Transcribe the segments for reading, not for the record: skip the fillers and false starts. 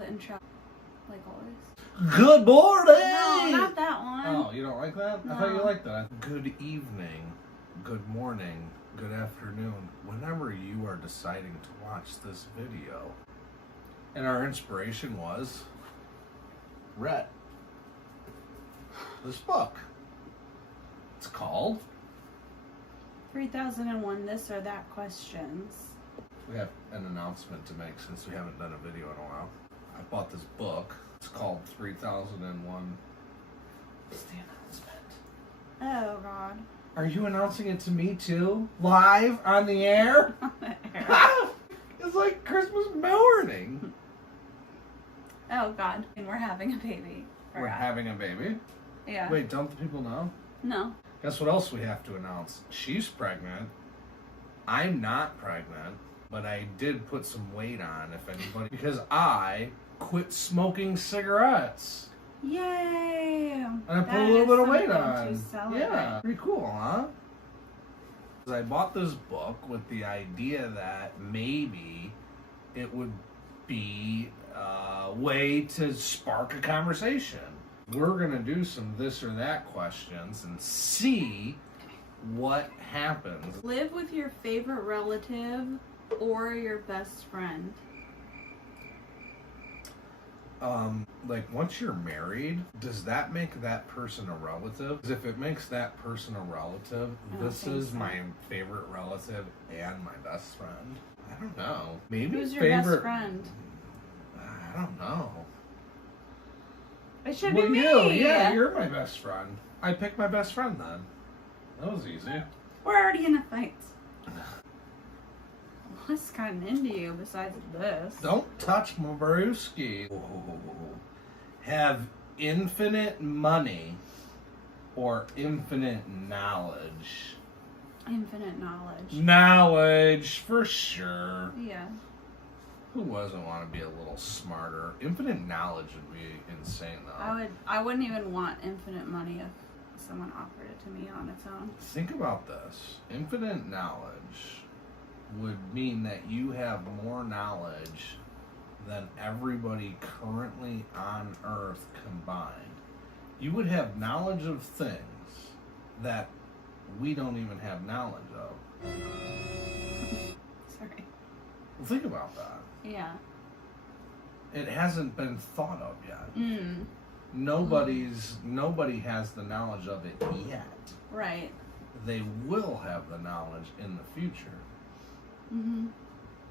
the intro, like always. Good morning! No, not that one. Oh, you don't like that? No. I thought you liked that. Good evening, good morning, good afternoon, whenever you are deciding to watch this video. And our inspiration was read this book. It's called 3001 This or That Questions. We have an announcement to make since we haven't done a video in a while. I bought this book. It's called 3001. It's the announcement. Oh, God. Are you announcing it to me too? Live on the air? It's like Christmas morning. Oh, God. And we're having a baby. We're having a baby? Yeah. Wait, don't the people know? No. Guess what else we have to announce? She's pregnant. I'm not pregnant, but I did put some weight on, if anybody, because I quit smoking cigarettes. Yay! And I put a little bit of weight on. Yeah, pretty cool, huh? I bought this book with the idea that maybe it would be a way to spark a conversation. We're going to do some this or that questions and see what happens. Live with your favorite relative or your best friend. Like once you're married, does that make that person a relative? Because if it makes that person a relative, this is my favorite relative and my best friend. I don't know. Maybe who's your best friend? I don't know. It should be me. Yeah, you're my best friend. I picked my best friend then. That was easy. We're already in a fight. What's gotten into you besides this? Don't touch my brewski. Have infinite money or infinite knowledge? Infinite knowledge. Knowledge, for sure. Yeah. Who doesn't want to be a little smarter? Infinite knowledge would be insane, though. I wouldn't even want infinite money if someone offered it to me on its own. Think about this. Infinite knowledge would mean that you have more knowledge than everybody currently on Earth combined. You would have knowledge of things that we don't even have knowledge of. Sorry. Think about that. Yeah. It hasn't been thought of yet. Nobody has the knowledge of it yet. Right. They will have the knowledge in the future.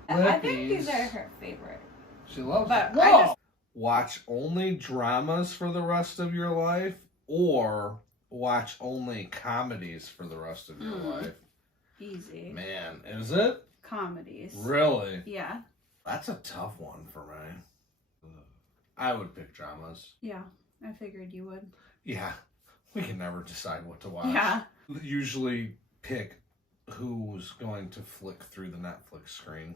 I think these are her favorite. She loves but it. Watch only dramas for the rest of your life, or watch only comedies for the rest of your life. Easy. Man, is it? Comedies. Really? Yeah. That's a tough one for me. I would pick dramas. Yeah, I figured you would. Yeah, we can never decide what to watch. Yeah. Usually pick who's going to flick through the Netflix screen.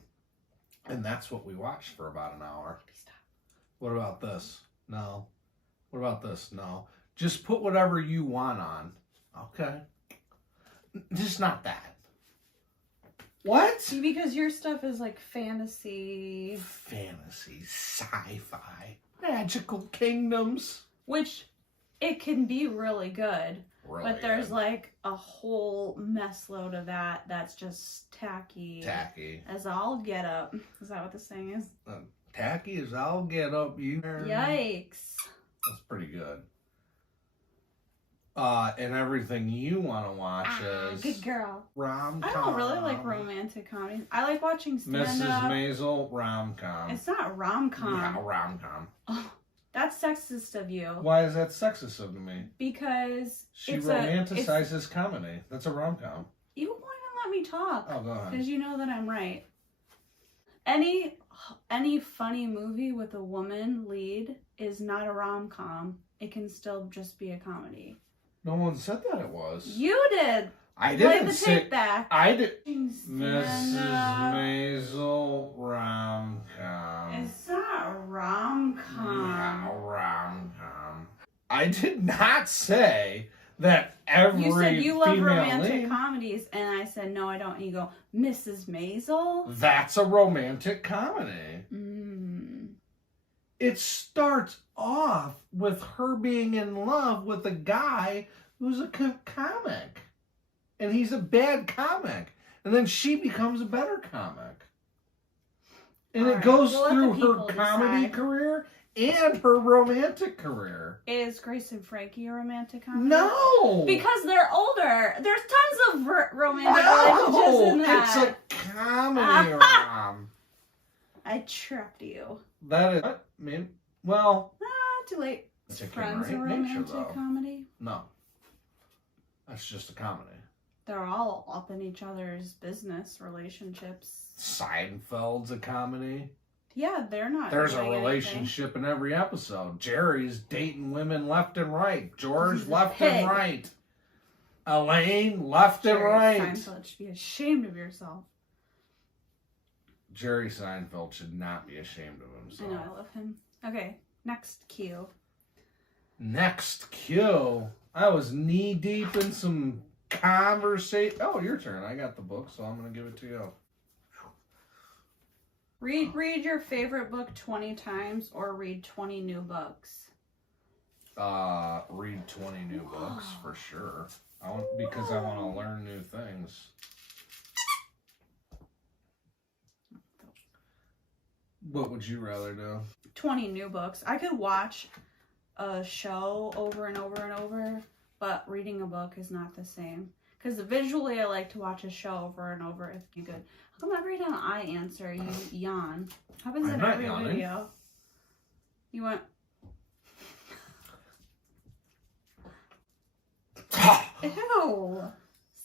And that's what we watched for about an hour. Stop. What about this? No. What about this? No. Just put whatever you want on. Okay. Just not that. What? See, because your stuff is like fantasy. Fantasy, sci-fi, magical kingdoms. Which, it can be really good. Really but there's good. like a whole mess load of that's just tacky. Tacky. As all get up. Is that what the saying is? Tacky as I'll get up, you. Yikes. That's pretty good. And everything you want to watch is good girl. rom-com. I don't really like romantic comedies. I like watching stand-up. Mrs. Maisel, rom-com. It's not rom-com. Yeah, rom-com. Oh, that's sexist of you. Why is that sexist of me? Because she romanticizes comedy. That's a rom-com. You won't even let me talk. Oh, go ahead. Because you know that I'm right. Any funny movie with a woman lead is not a rom-com. It can still just be a comedy. No one said that it was. You did. I didn't Play the say. tape back. I did. Mrs. Maisel, rom-com. It's not a rom-com. Yeah, rom-com. I did not say that every You said you love female romantic lead. comedies, and I said, no, I don't. And you go, Mrs. Maisel? That's a romantic comedy. it starts off with her being in love with a guy who's a comic. And he's a bad comic. And then she becomes a better comic. And it goes through her comedy career and her romantic career. Is Grace and Frankie a romantic comedy? No! Because they're older. There's tons of romantic relationships in that. It's a comedy rom. I trapped you. That is... I mean, well... Too late. It's a Friends a romantic comedy? No. That's just a comedy. They're all up in each other's business relationships. Seinfeld's a comedy. Yeah, they're not. There's a relationship in every episode. Jerry's dating women left and right. George left and right. Elaine left and right. Seinfeld should be ashamed of yourself. Jerry Seinfeld should not be ashamed of himself. I know, I love him. Okay, next cue. Next cue. I was knee deep in some conversation. Oh, your turn. I got the book, so I'm going to give it to you. Read your favorite book 20 times or read 20 new books. Read 20 new books for sure. Because I want to learn new things. What would you rather do? 20 new books. I could watch a show over and over and over, but reading a book is not the same. Because visually, I like to watch a show over and over if you could. How come every time I answer, you yawn? Happens in every video. You went... Ew!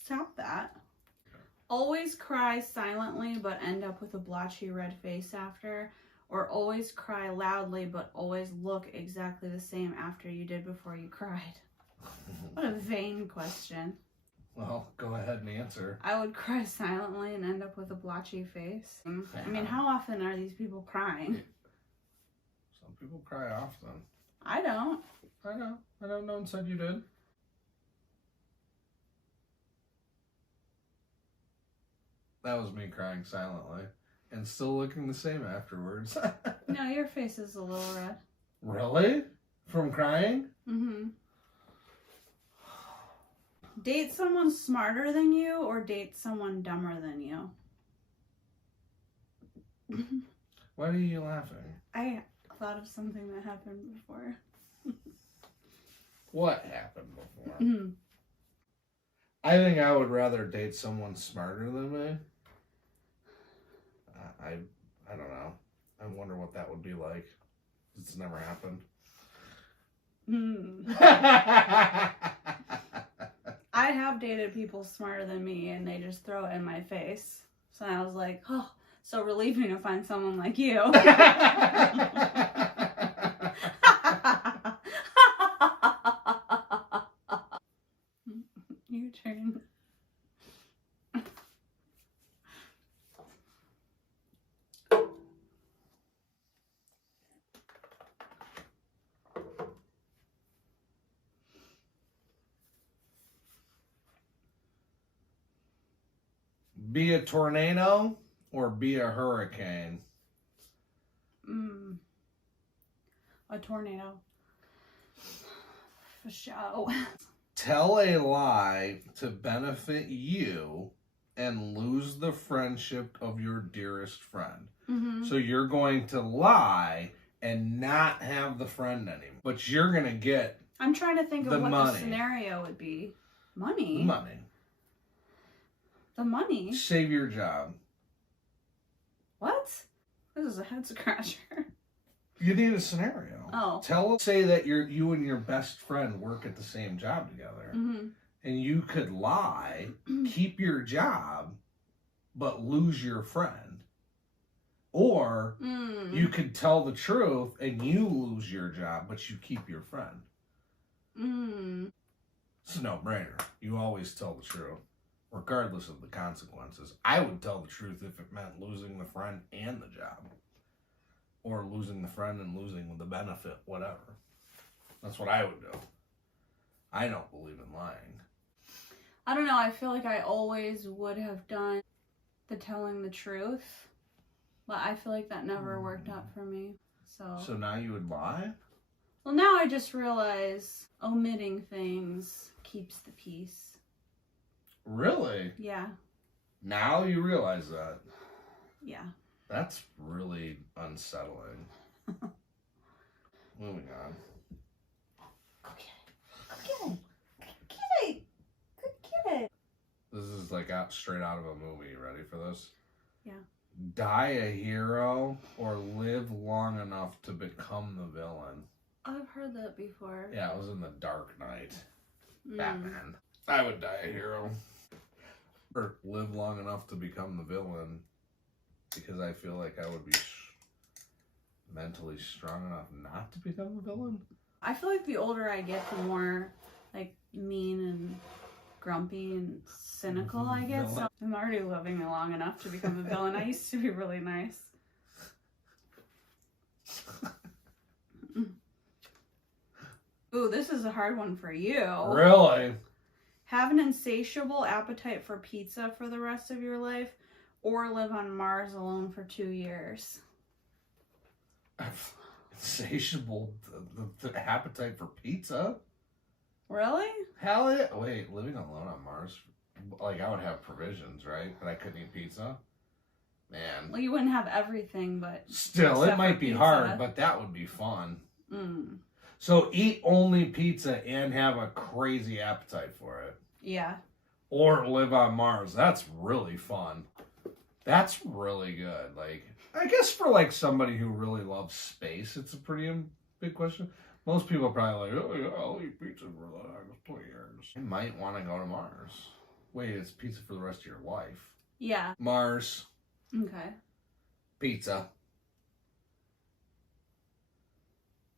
Stop that. Always cry silently but end up with a blotchy red face after. Or always cry loudly but always look exactly the same after you did before you cried. What a vain question. Well, go ahead and answer. I would cry silently and end up with a blotchy face. I mean, how often are these people crying? Some people cry often. I don't. I know. I know no one said you did. That was me crying silently. And still looking the same afterwards. No, your face is a little red. Really? From crying? Mm-hmm. Date someone smarter than you or date someone dumber than you? Why are you laughing? I thought of something that happened before. What happened before? Mm-hmm. I think I would rather date someone smarter than me. I don't know. I wonder what that would be like. It's never happened. I have dated people smarter than me and they just throw it in my face. So I was like, oh, so relieving to find someone like you. Your turn. Be a tornado or be a hurricane? A tornado. For show. Tell a lie to benefit you and lose the friendship of your dearest friend. Mm-hmm. So you're going to lie and not have the friend anymore. But you're going to get I'm trying to think of what money. The scenario would be. Money? Money. The money? Save your job. What? This is a head scratcher. You need a scenario. Oh. Say that you and your best friend work at the same job together. Mm-hmm. And you could lie, keep your job, but lose your friend. Or you could tell the truth and you lose your job, but you keep your friend. It's a no-brainer. You always tell the truth, regardless of the consequences. I would tell the truth if it meant losing the friend and the job. Or losing the friend and losing the benefit, whatever. That's what I would do. I don't believe in lying. I don't know. I feel like I always would have done the telling the truth. But I feel like that never worked out for me. So now you would lie? Well, now I just realize omitting things keeps the peace. Really? Yeah. Now you realize that? Yeah. That's really unsettling. Moving on. Good kitty. Good kitty. This is like straight out of a movie. You ready for this? Yeah. Die a hero or live long enough to become the villain. I've heard that before. Yeah, it was in The Dark Knight. Batman. I would die a hero. Or live long enough to become the villain. Because I feel like I would be mentally strong enough not to become the villain. I feel like the older I get, the more like mean and grumpy and cynical I get. So I'm already living long enough to become a villain. I used to be really nice. Ooh, this is a hard one for you. Really? Have an insatiable appetite for pizza for the rest of your life, or live on Mars alone for 2 years. Insatiable the appetite for pizza? Really? Hell yeah. Wait, living alone on Mars? Like, I would have provisions, right? But I couldn't eat pizza? Man. Well, you wouldn't have everything, but... Still, it might be hard, but that would be fun. Mm. So, eat only pizza and have a crazy appetite for it. Yeah. Or live on Mars. That's really fun. That's really good. Like, I guess for like somebody who really loves space, it's a pretty big question. Most people are probably like, oh yeah, I'll eat pizza for the next 20 years. You might want to go to Mars. Wait, it's pizza for the rest of your life. Yeah. Mars. Okay. Pizza.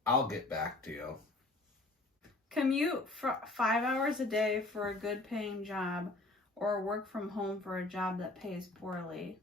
I'll get back to you. Commute for 5 hours a day for a good paying job, or work from home for a job that pays poorly.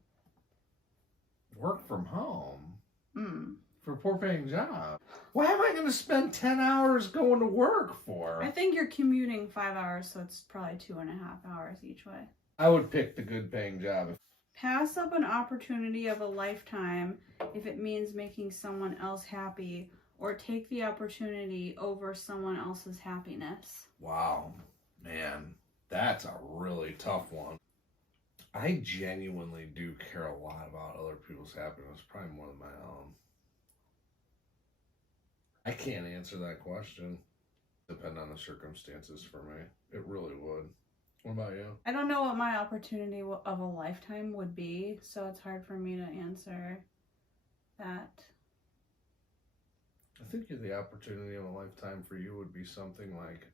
Work from home? Hmm. For a poor paying job? Why am I going to spend 10 hours going to work for? I think you're commuting 5 hours, so it's probably 2.5 hours each way. I would pick the good paying job. Pass up an opportunity of a lifetime if it means making someone else happy, or take the opportunity over someone else's happiness. Wow, man, that's a really tough one. I genuinely do care a lot about other people's happiness, probably more than my own. I can't answer that question. Depend on the circumstances for me. It really would. What about you? I don't know what my opportunity of a lifetime would be, so it's hard for me to answer that. I think the opportunity of a lifetime for you would be something like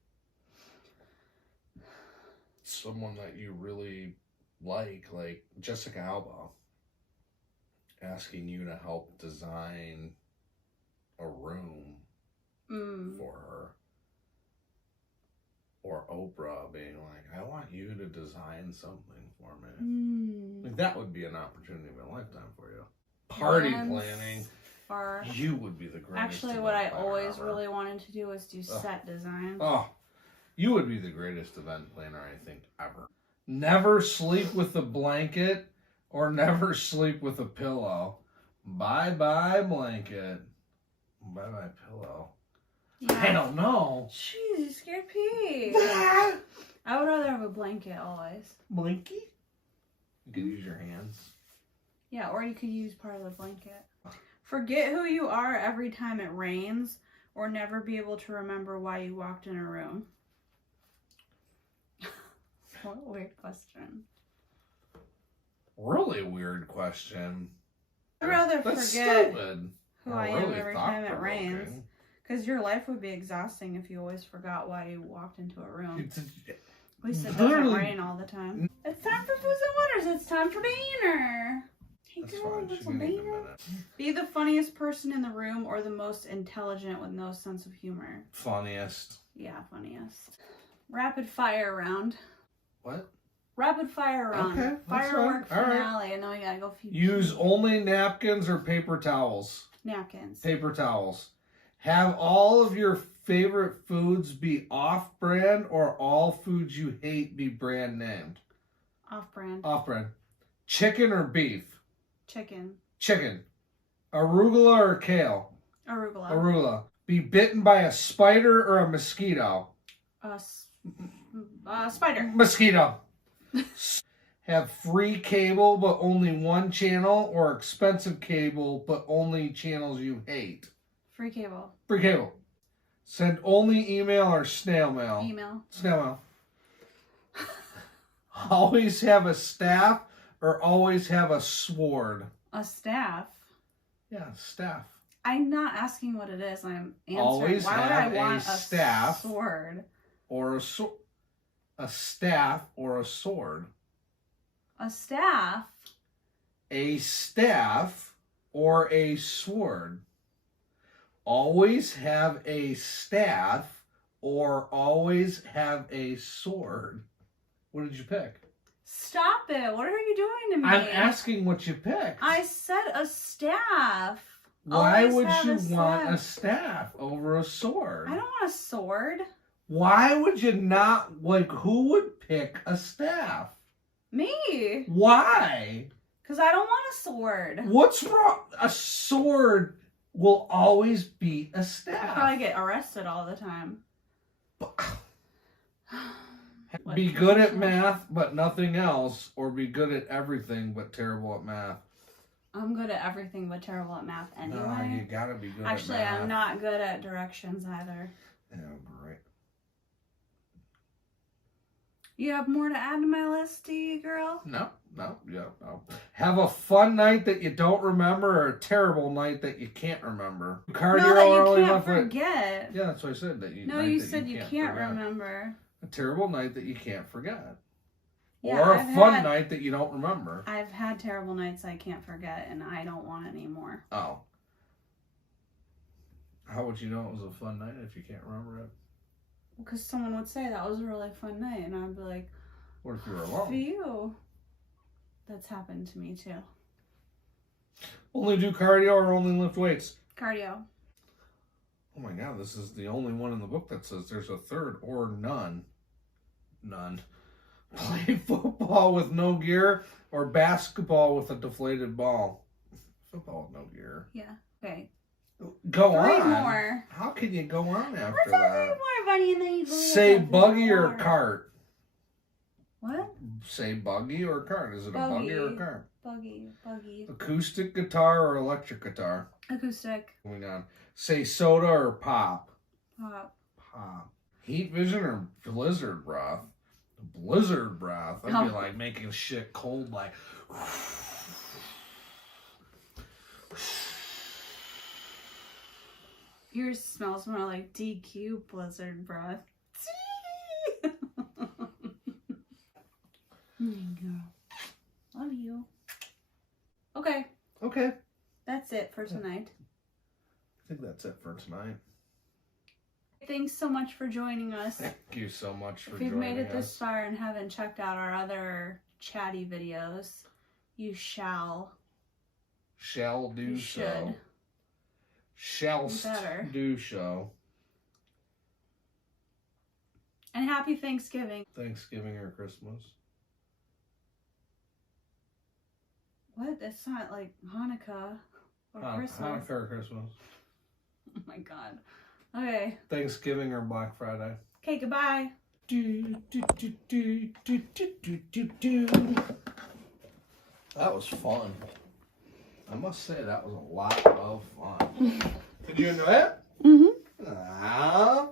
someone that you really like Jessica Alba, asking you to help design a room for her. Or Oprah being like, I want you to design something for me. Like, that would be an opportunity of a lifetime for you. Party planning. You would be the greatest. Actually, what I always really wanted to do was do set design. Oh, you would be the greatest event planner, I think, ever. Never sleep with a blanket or never sleep with a pillow. Bye-bye blanket. Bye-bye pillow. Yeah. I don't know. Jeez, you scared Pete. I would rather have a blanket always. Blankie? You could use your hands. Yeah, or you could use part of the blanket. Forget who you are every time it rains, or never be able to remember why you walked in a room. What a weird question. Really weird question. I'd rather forget who I am every time it rains. Because your life would be exhausting if you always forgot why you walked into a room. At least it doesn't rain all the time. It's time for Foods and Wonders. It's time for dinner. Hey girl, what's a dinner? Be the funniest person in the room or the most intelligent with no sense of humor. Funniest. Yeah, funniest. Rapid fire round. What? Rapid fire round. Okay. Firework finale. I know you gotta go feed. Use only napkins or paper towels. Napkins. Paper towels. Have all of your favorite foods be off-brand or all foods you hate be brand named? Off-brand. Off-brand. Chicken or beef? Chicken. Chicken. Arugula or kale? Arugula. Arugula. Be bitten by a spider or a mosquito? Spider. Mosquito. Have free cable but only one channel, or expensive cable but only channels you hate? Free cable. Free cable. Send only email or snail mail? Email. Snail mail. Always have a staff or always have a sword? A staff. Yeah, staff. I'm not asking what it is. I'm answering. Always Why would I have want a staff sword? Or a staff or a sword? A staff. A staff or a sword? Always have a staff or always have a sword? What did you pick? Stop it. What are you doing to me? I'm asking what you picked. I said a staff. Why Always would have you want staff. a staff over a sword? I don't want a sword. Why would you not, like, who would pick a staff? Me. Why? Because I don't want a sword. What's wrong? A sword will always beat a I staff. probably get arrested all the time. Be good at math, but nothing else, or be good at everything, but terrible at math. I'm good at everything but terrible at math anyway. No, you gotta be good Actually, at math. I'm not good at directions either. Yeah, great. You have more to add to my list, do you, girl? No. Have a fun night that you don't remember, or a terrible night that you can't remember. Cardio No, that only you can't left forget. Yeah, that's what I said. No, you said you can't remember. A terrible night that you can't forget. Yeah, or a fun night that you don't remember. I've had terrible nights I can't forget, and I don't want any more. Oh. How would you know it was a fun night if you can't remember it? Because someone would say that was a really fun night, and I'd be like, What if you were alone? phew. That's happened to me too. Only do cardio or only lift weights? Cardio. Oh my god, this is the only one in the book that says there's a third, or none. None. Play football with no gear or basketball with a deflated ball? Football with no gear. Yeah. Okay. Go Three on. more. How can you go on after What's that? three more, buddy? And then you Say buggy or cart. What? Say buggy or cart. Is it a buggy or a cart? Buggy. Acoustic guitar or electric guitar? Acoustic. Moving on. Say soda or pop? Pop. Pop. Heat vision or blizzard breath? Blizzard breath. That'd be like making shit cold, like. Yours smells more like DQ blizzard breath. Love you. Okay. Okay. That's it for tonight. I think that's it for tonight. Thanks so much for joining us. Thank you so much for joining us. If you've made it this us. far and haven't checked out our other chatty videos, you shall. Shall do You so. should. Shall Better. do so. And happy Thanksgiving. Thanksgiving or Christmas. What? It's not like Hanukkah or Christmas. Hanukkah or Christmas. Oh my god. Okay. Thanksgiving or Black Friday. Okay, goodbye. That was fun. I must say that was a lot of fun. Did you enjoy it? Mm-hmm.